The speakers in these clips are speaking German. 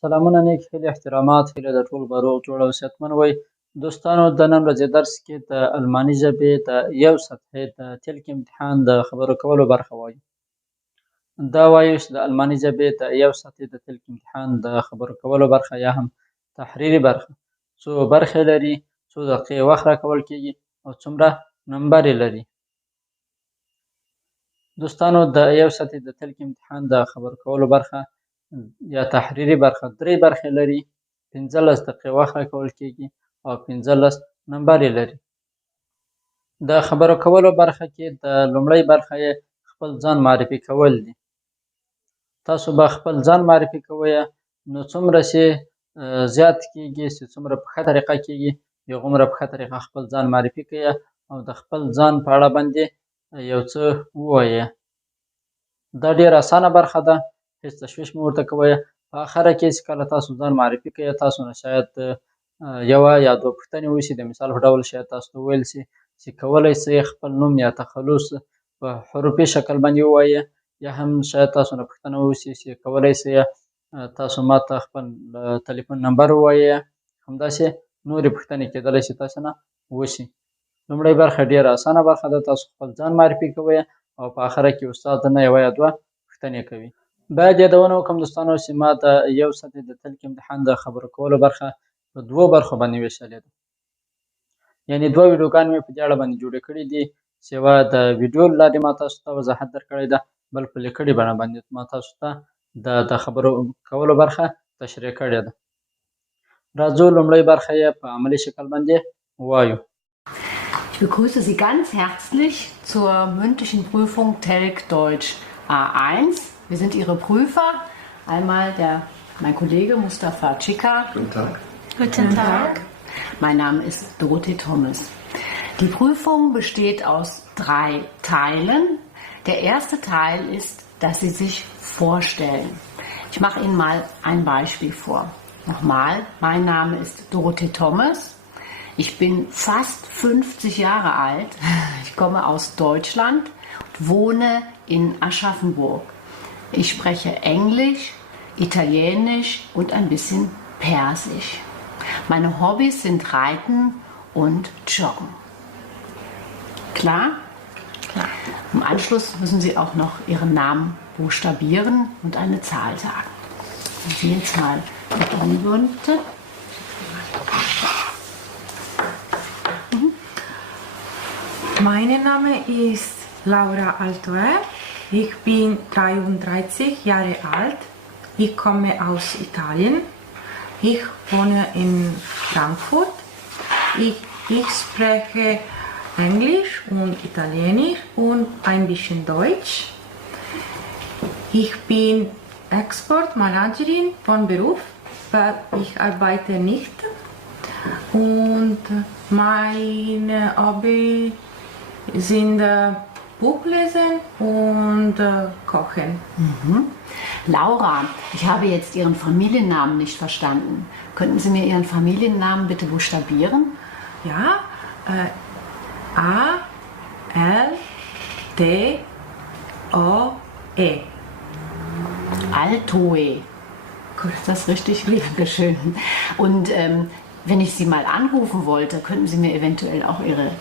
سلامونه نیک هیلې احترامات هیله د ټول به روغ جوړ او صحتمند وئ. دوستانو د نن ورځې درس کې د الماني ژبې د یو سطحې د تلک امتحان د خبرو کولو برخه وایو. دا وایو چې د الماني ژبې د یو سطحې د تلک امتحان د خبرو کولو برخه یا هم تحریري برخه څو برخې لري، څو دقیقې وخت راکول کیږي او څومره نمبر یې لري. دوستانو د یو سطحې د تلک امتحان د خبرو کولو برخه یا تحریري برخه 3 برخې لري، 15 دقیقې وخت راکول کیږي او 15 نمبر یې لري. د خبرو کولو برخه کې د لومړۍ برخه یې خپل ځان معرفي کول دي. تاسو به خپل ځان معرفي کوئ، نو څومره چې زیات کیږي، چې څومره په ښه طریقه کیږي، هغومره په ښه طریقه خپل ځان معرفي کړئ او د خپل ځان په اړه باندې یو څه ووایئ. دا ډېره اسانه برخه ده، هېڅ تشویش مه ورته کوئ. په اخره کې چې کله تاسو ځان معرفي کړئ، تاسو نه شاید یوه یا دوه پوښتنې وشي، د مثال په ډول شاید تاسو ته وویل شي چې کولی شئ خپل نوم یا تخلص په حروفي شکل باندې ووایئ، یا هم شاید تاسو نه پوښتنه وشي چې کولی شئ تاسو ما ته خپل تلیفون نمبر ووایئ. همداسې نورې پوښتنې کیدلی شي تاسو نه وشي. لومړۍ برخه ډېره اسانه برخه ده، تاسو خپل ځان معرفي کوئ او په اخره کې استاد نه یوه یا دوه پوښتنې کوي. باید یادونه وکړم دوستانو چې ما د یو سطحې د تلک امتحان د خبرو کولو برخه په 2 برخو باندې ویشلې ده، یعنې 2 ویډیوګانې مې په دې اړه باندې جوړې کړي دي چې یوه د ویډیو له لارې ما تاسو ته وضاحت درکړی ده، بل په لیکلې بڼه باندې ما تاسو ته د خبرو کولو برخه تشریح کړې ده. راځو لومړۍ برخه یې په عملي شکل باندې ووایو. Ich begrüße Sie ganz herzlich zur mündlichen Prüfung TELC Deutsch A1. Wir sind Ihre Prüfer. Einmal mein Kollege Mustafa Chika. Guten Tag. Guten Tag. Mein Name ist Dorothee Thomas. Die Prüfung besteht aus 3 Teilen. Der erste Teil ist, dass Sie sich vorstellen. Ich mache Ihnen mal ein Beispiel vor. Nochmal, mein Name ist Dorothee Thomas. Ich bin fast 50 Jahre alt. Ich komme aus Deutschland und wohne in Aschaffenburg. Ich spreche Englisch, Italienisch und ein bisschen Persisch. Meine Hobbys sind Reiten und Joggen. Klar? Klar. Im Anschluss müssen Sie auch noch Ihren Namen buchstabieren und eine Zahl sagen. Ich sehe jetzt mal die Bunte. Mein Name ist Laura Altoer. Ich bin 33 Jahre alt. Ich komme aus Italien. Ich wohne in Frankfurt. Ich spreche Englisch und Italienisch und ein bisschen Deutsch. Ich bin Exportmanagerin von Beruf, aber ich arbeite nicht. Und meine Hobby sind Buchlesen und Kochen. Laura, ich habe jetzt Ihren Familiennamen nicht verstanden. Könnten Sie mir Ihren Familiennamen bitte buchstabieren? Ja, A, L, T, O, E. Altoe. Gut, ist das richtig? Dankeschön. Und wenn ich Sie mal anrufen wollte, könnten Sie mir eventuell auch Ihre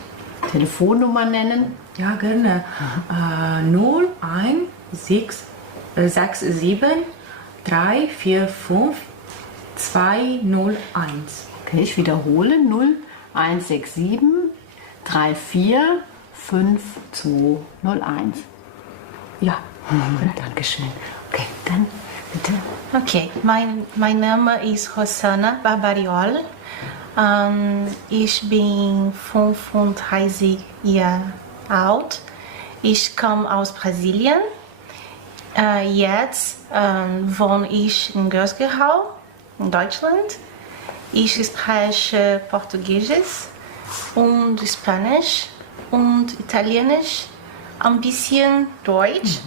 Telefonnummer nennen? Ja, gerne. 01667 345 201. Okay, ich wiederhole 0167 34 5201. Ja. Dankeschön. Okay, dann bitte. Okay, mein Name ist Rossana Barbariol. Ich bin 35 Jahre alt. Ich komme aus Brasilien. Jetzt wohne ich in Gösgehau, in Deutschland. Ich spreche Portugiesisch und Spanisch und Italienisch, ein bisschen Deutsch.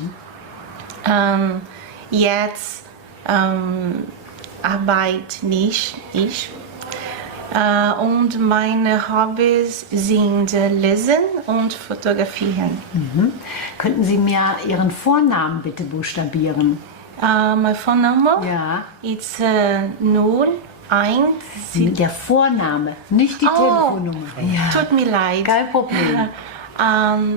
Jetzt arbeite nicht ich. Und meine Hobbys sind Lesen und Fotografieren. Könnten Sie mir Ihren Vornamen bitte buchstabieren? My phone number Ja. is 01. Der Vorname, nicht die Telefonnummer. Ja. Tut mir leid. Kein Problem.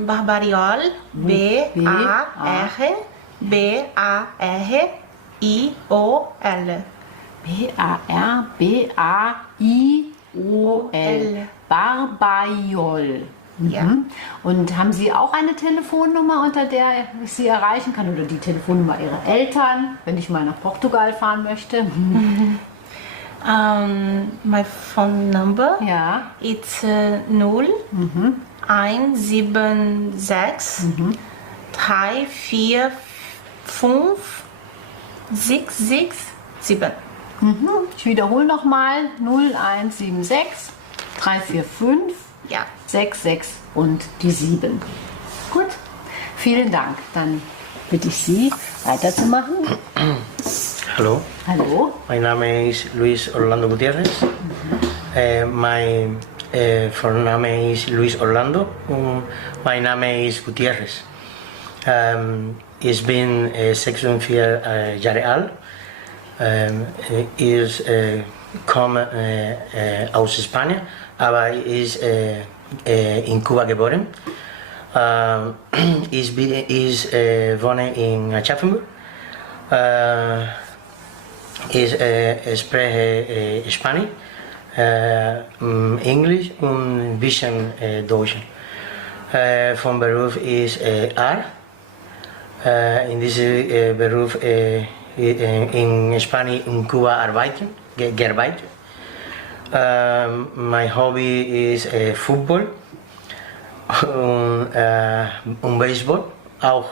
Barbariol. B-A-R-B-A-R-I-O-L. B-A-R-B-A-I-O-L. Barbariol. Ja. Und haben Sie auch eine Telefonnummer, unter der ich Sie erreichen kann? Oder die Telefonnummer Ihrer Eltern, wenn ich mal nach Portugal fahren möchte? My phone number Ja. is 0176 345 667. Ich wiederhole nochmal 0176 345 Ja. 66 und die 7. Gut, vielen Dank. Dann bitte ich Sie weiterzumachen. Hello, Hallo. my name is Luis Orlando Gutierrez. My name is Luis Orlando. My name is Gutierrez. It's been 46 Jahre alt. Ist komme aus Spanien, aber ist in Kuba geboren. Ich wohne in Aschaffenburg. Ich spreche Spanisch, Englisch und ein bisschen Deutsch. Vom Beruf ist Arzt. In diesem Beruf in Spanien und Kuba gearbeitet. Mein Hobby ist Football und Baseball auch.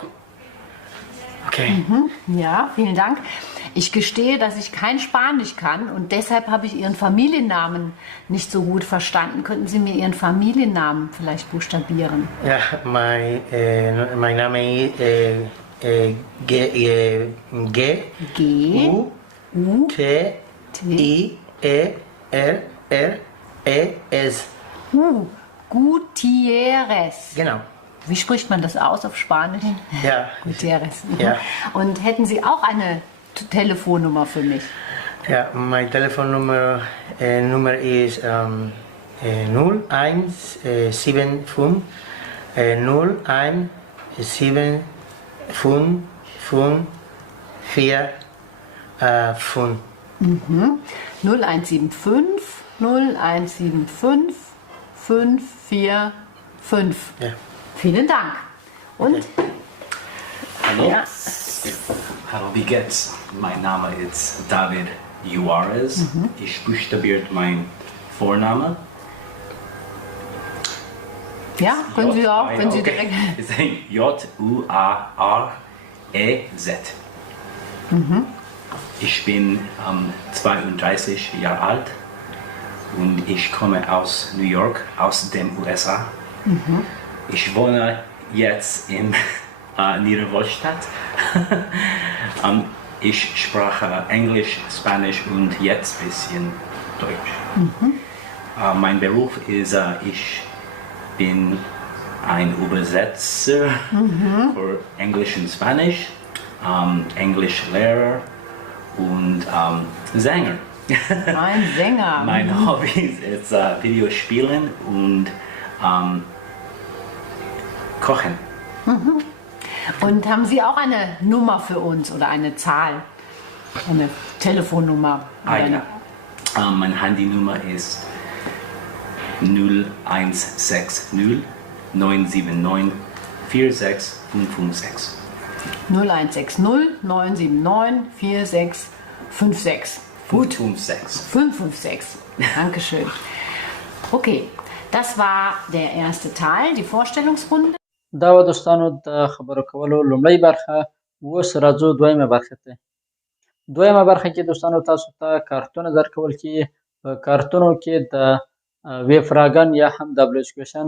Okay. Ja, vielen Dank. Ich gestehe, dass ich kein Spanisch kann und deshalb habe ich Ihren Familiennamen nicht so gut verstanden. Könnten Sie mir Ihren Familiennamen vielleicht buchstabieren? Ja, mein Name ist Gutierrez. Gutierrez. Genau. Wie spricht man das aus auf Spanisch? Ja. Gutierrez. Ja. Und hätten Sie auch eine Telefonnummer für mich? Ja, meine Telefonnummer ist 0175 0175 4 5. 0175 0175 545. Ja. Vielen Dank. Und? Hallo. Ja. Hallo, wie geht's? Mein Name ist David Juarez. Ich buchstabiere meinen Vornamen. Ja, können Sie auch, wenn Sie Okay. direkt. Es ist Juarez. Ich bin 32 Jahre alt und ich komme aus New York, aus den USA. Ich wohne jetzt in Niederwaldstadt. Ich spreche Englisch, Spanisch und jetzt ein bisschen Deutsch. Mein Beruf ist, ich bin ein Übersetzer für Englisch und Spanisch, Englischlehrer und Sänger. Ein Sänger. Mein Hobby ist Videospielen und Kochen. Und haben Sie auch eine Nummer für uns oder eine Zahl? Eine Telefonnummer? Oder eine- Ja. Meine Handynummer ist 0160 979 46556. 0160 979 4656. Gut. 556. 556. Dankeschön. Okay, das war der erste Teil, die Vorstellungsrunde. دا و دوستانو د خبرو کولو لومړی برخه. اوس راځو دویمه برخه ته. دویمه برخه کې دوستانو تاسو ته کارتونه درکول کېږي. په کارتونو کې د وی فراګن یا هم دبلیوچکیشن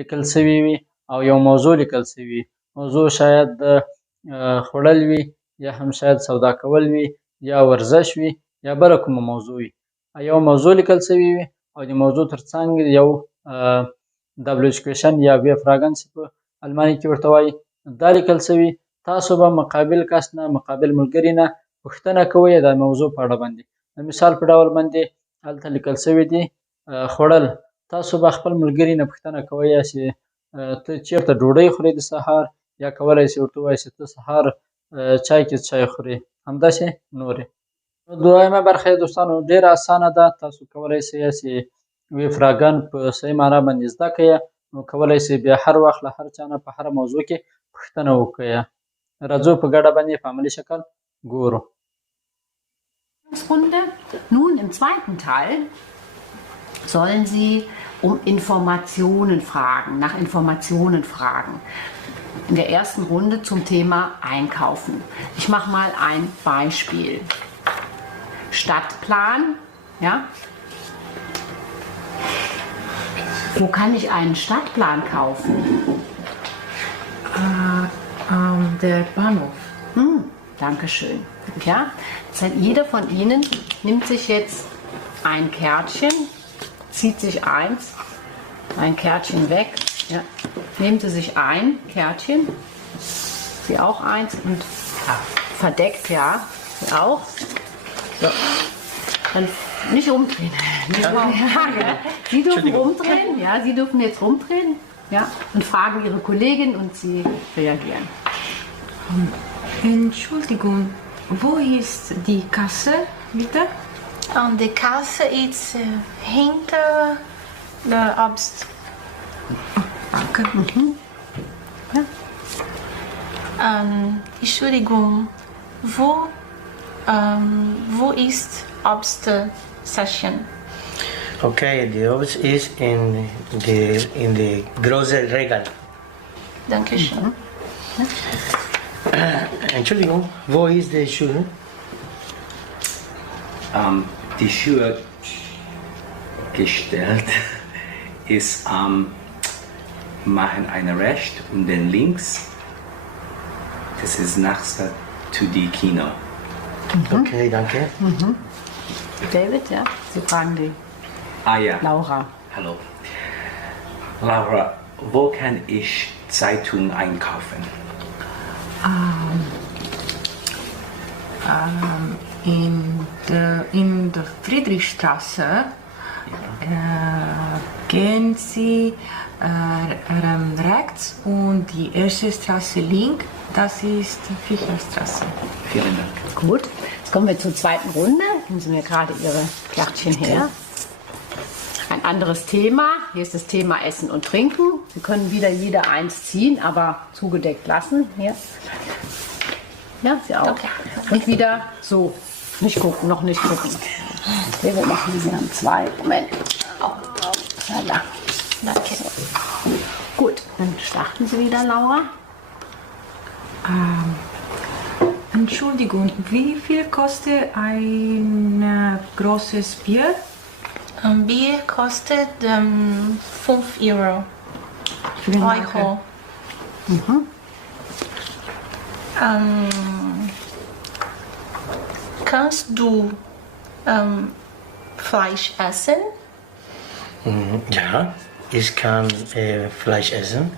لیکل سوي وي او یو موضوع لیکل سوي وي. موضوع شاید د خوړل وي یا هم شاید سودا کول وي یا ورزش وي یا بله کومه موضوع وي. یو موضوع لیکل سوي وي او د موضوع ترڅنګ یو دبلیوچکیشن یا وی فراګن چې په الماني کې ورته وایي دا لیکل سوي تاسو به مقابل کس نه، مقابل ملګري نه پوښتنه کوئ د موضوع په اړه باندې. د مثال په ډول باندې هلته لیکل شوي دي خوړل. تاسو به خپل ملګري نه پوښتنه کوئ چې ته چیرته ډوډۍ خورې د سهار، یا کولی شئ ورته ووایئ چې ته سهار چای کې چای خورې، همداسې نورې. دویمه برخه یې دوستانو ډېره اسانه ده. تاسو کولی شئ چې وی فراګان په صحیح معنا باندې زده کړئ، نو کولی شئ بیا هر وخت له هر چا نه په هره موضوع کې پوښتنه وکړئ. راځو په ګډه باندې په عملي شکل ګورو. Runde. Nun im zweiten Teil sollen Sie um Informationen fragen, nach Informationen fragen. In der ersten Runde zum Thema Einkaufen. Ich mache mal ein Beispiel. Stadtplan, ja? Wo kann ich einen Stadtplan kaufen? Der Bahnhof. Dankeschön. Ja? Das heißt, jeder von Ihnen nimmt sich jetzt ein Kärtchen, zieht sich ein Kärtchen weg. Ja. Nehmen Sie sich ein Kärtchen, Sie auch eins und verdeckt, ja, Sie auch. So. Dann nicht umdrehen. Sie dürfen umdrehen, ja, Sie dürfen jetzt rumdrehen, ja, und fragen Ihre Kollegin und Sie reagieren. Entschuldigung, wo ist die Kasse, bitte? The Kasse ist hinter der Obst. Danke. Entschuldigung, wo ist Obst-Session? Okay, the Obst ist in the große Regal. Dankeschön. Entschuldigung, wo ist der Schuh? Die Schuhe gestellt ist machen eine rechts und dann links. Das ist nachher zu die Kino. Okay, danke. David, ja, Sie fragen die Ja. Laura. Hallo. Laura, wo kann ich Zeitung einkaufen? In der Friedrichstraße gehen Sie rechts und die erste Straße links, das ist die Fischerstraße. Vielen Dank. Gut, jetzt kommen wir zur zweiten Runde. Geben Sie mir gerade Ihre Kärtchen her. Ein anderes Thema. Hier ist das Thema Essen und Trinken. Sie können wieder jeder eins ziehen, aber zugedeckt lassen. Hier. Ja, Sie auch. Okay. Und wieder so. Nicht gucken, noch nicht gucken. Okay, wir machen Sie haben zwei. Moment. Voilà. Danke. Gut, dann starten Sie wieder, Laura. Entschuldigung, wie viel kostet ein großes Bier? Bier kostet 5 Euro. Euro. Kannst du Fleisch essen? Ja, ich kann Fleisch essen.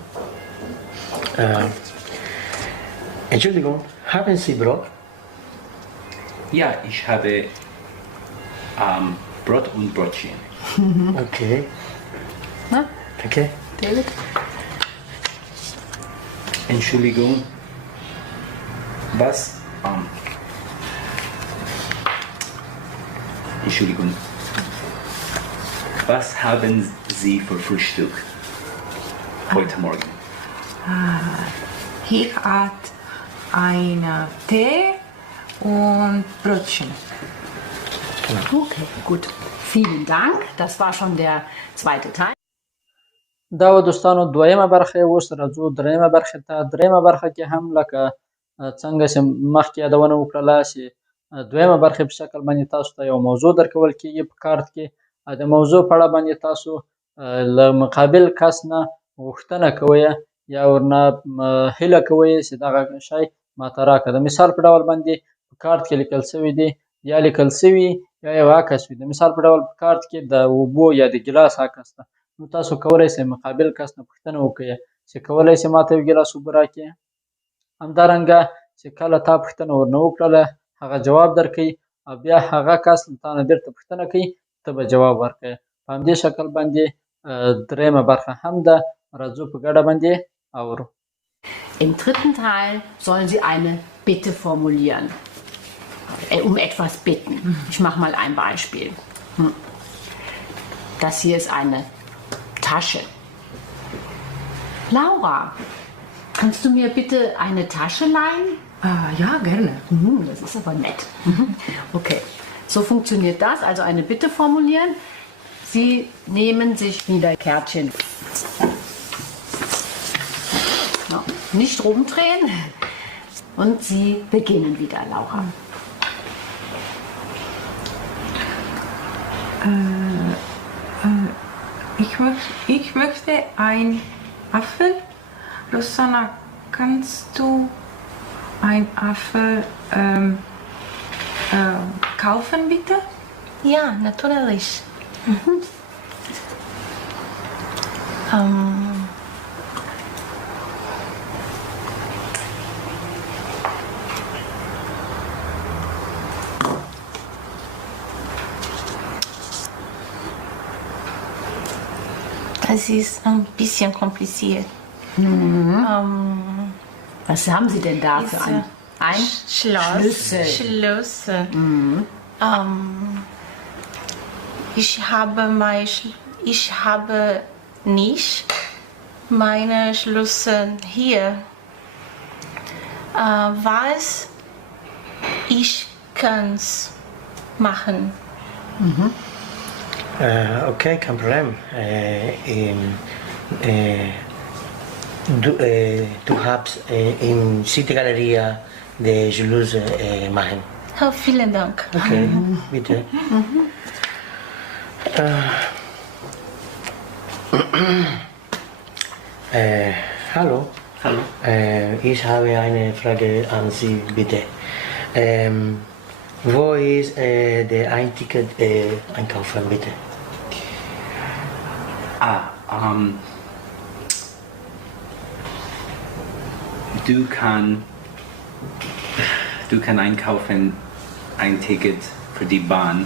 Entschuldigung, haben Sie Brot? Ja, ich habe Brot und Brötchen. Okay. Na? Danke. David? Entschuldigung, was? Entschuldigung. Was haben Sie für Frühstück heute Morgen? Hier hat ein Tee und Brötchen. Okay, gut. Vielen Dank. Das war schon der zweite Teil. دا و دوستانو دویمه برخه. اوس راځو دریمه برخه ته. دریمه برخه کې هم لکه څنګه چې مخکې یادونه وکړله چې دویمه برخه په شکل باندې تاسو ته یو موضوع درکول کېږي په کارت کې. د موضوع په اړه باندې تاسو له مقابل کس نه غوښتنه کوئ یا ورنه هیله کوئ چې دغه شی ماته راکړه. د مثال په ډول باندې په کارت کې لیکل شوي دي یا لیکل شوي یا یو عکس وي. د مثال په ډول په کارت کې د اوبو یا د ګیلاس عکس ده. نو تاسو کولی شئ مقابل کس نه پوښتنه وکړئ چې کولی شئ ماته یو ګیلاس اوبه راکړې. همدارنګه چې کله تا پوښتنه ورنه وکړله هغه جواب درکوي او بیا هغه کس له تا نه بیرته پوښتنه کوي ته به جواب ورکوې. په همدې شکل باندې درېیمه برخه هم ده. راځو په ګډه باندې اورو. Im dritten Teil sollen Sie eine Bitte formulieren. Um etwas bitten. Ich mache mal ein Beispiel. Das hier ist eine Tasche. Laura, kannst du mir bitte eine Tasche leihen? Ja, gerne. Das ist aber nett. Okay, so funktioniert das. Also eine Bitte formulieren. Sie nehmen sich wieder Kärtchen. Ja, nicht rumdrehen. Und Sie beginnen wieder, Laura. Ich möchte ein Apfel. Rosanna, kannst du ein Apfel kaufen, bitte? Ja, natürlich. Das ist ein bisschen kompliziert. Was haben Sie denn da für ein Schlüssel? Schlüssel. Ich habe nicht meine Schlüssel hier. Was ich kann's machen. Okay, kein Problem. Du hast in City Galeria die Schlüssel machen. Oh, vielen Dank. Okay, bitte. Hallo. Hallo. Ich habe eine Frage an Sie, bitte. Wo ist der Ein-Ticket einkaufen, bitte? Du kannst einkaufen ein Ticket für die Bahn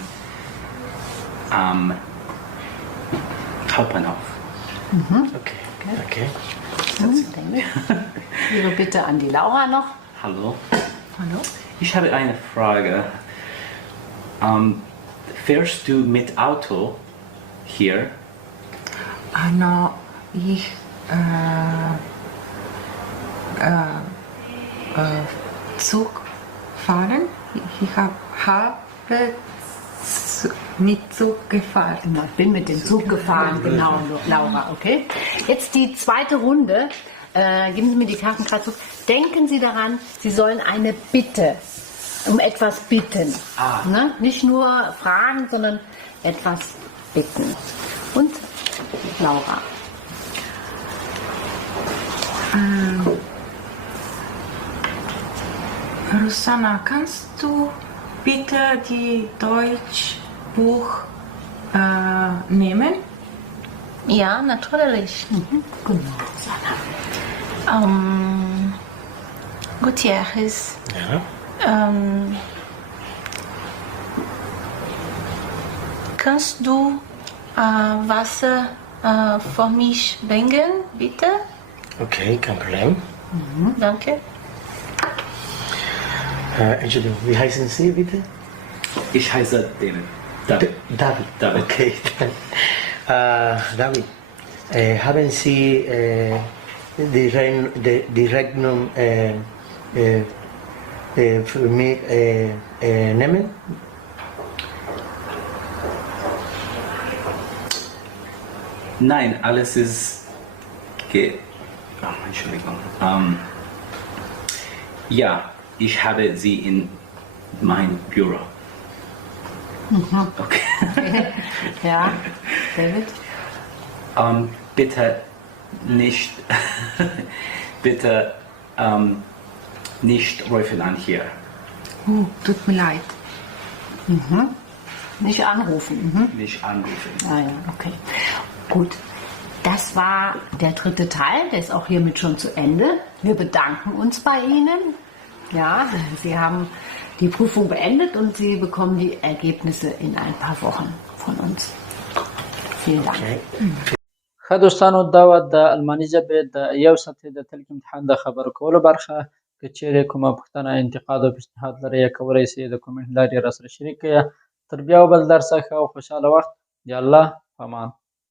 am Hauptbahnhof. Okay, okay. Ihre Bitte an die Laura noch. Hallo. Hallo. Ich habe eine Frage. Fährst du mit Auto hier? No, ich Zug fahren. Ich habe mit Zug gefahren. Genau, ich bin mit dem Zug gefahren, genau, Laura, okay? Jetzt die zweite Runde. Geben Sie mir die Karten gerade zu. Denken Sie daran, Sie sollen eine Bitte, um etwas bitten. Ne? Nicht nur fragen, sondern etwas bitten. Und Laura. Rosanna, kannst du bitte die Deutschbuch nehmen? Ja, natürlich. Genau, Rosanna. Gutierrez. Ja. Kannst du Wasser für mich bringen, bitte? Okay, kein Problem. Danke. Entschuldigung, wie heißen Sie bitte? Ich heiße David. David. Okay. David, haben Sie die Rechnung für mich nehmen? Nein, alles ist Entschuldigung. Ja, ich habe sie in mein Büro. Okay. Ja, David? Bitte nicht, bitte nicht rufen an hier. Tut mir leid. Nicht anrufen. Nicht anrufen. Ah ja, okay. Gut. Das war der dritte Teil, der ist auch hiermit schon zu Ende. Wir bedanken uns bei Ihnen. Ja, Sie haben die Prüfung beendet und Sie bekommen die Ergebnisse in ein paar Wochen von uns. Vielen Dank. ښه دوستانو دا وه د الماني ژبې د یو سطحې د تلک امتحان د خبرو کولو برخه. که چیرې کومه پوښتنه انتقاد او پیشنهاد لرئ یا کولی شئ د کومنټ لارې راسره شریک کړئ. تر بیا بل درسه ښه او خوشحاله وخت. د الله په امان.